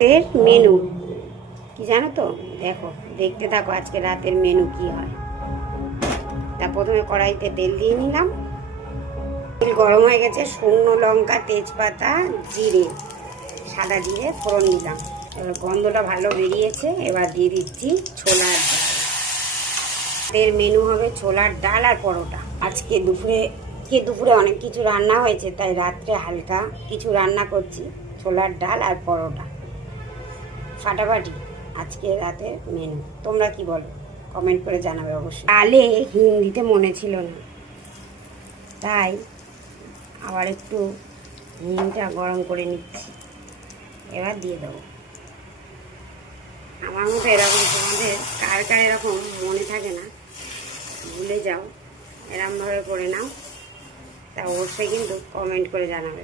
এর মেনু কি জানো তো? দেখো, দেখতে থাকো আজকে রাতের মেনু কি হয়। তা প্রথমে কড়াইতে তেল দিয়ে নিলাম। তেল গরম হয়ে গেছে, শুকনো লঙ্কা, তেজপাতা, জিরে, সাদা জিরে ফোড়ন দিলাম। এবার গন্ধটা ভালো বেরিয়েছে, এবার দিয়ে দিচ্ছি ছোলার ডাল। এর মেনু হবে ছোলার ডাল আর পরোটা। আজকে দুপুরে অনেক কিছু রান্না হয়েছে, তাই রাত্রে হালকা কিছু রান্না করছি, ছোলার ডাল আর পরোটা। ফাটাফাটি আজকে রাতের মেনু। তোমরা কি বলো? কমেন্ট করে জানাবে অবশ্যই। ডালে হিং দিতে মনে ছিল না, তাই আবার একটু হিংটা গরম করে নিচ্ছি, এবার দিয়ে দেবো। আমার মতো এরকম তোমাদের কার কার এরকম মনে থাকে না, ভুলে যাও, এরকমভাবে করে নাও, তা অবশ্যই কিন্তু কমেন্ট করে জানাবে।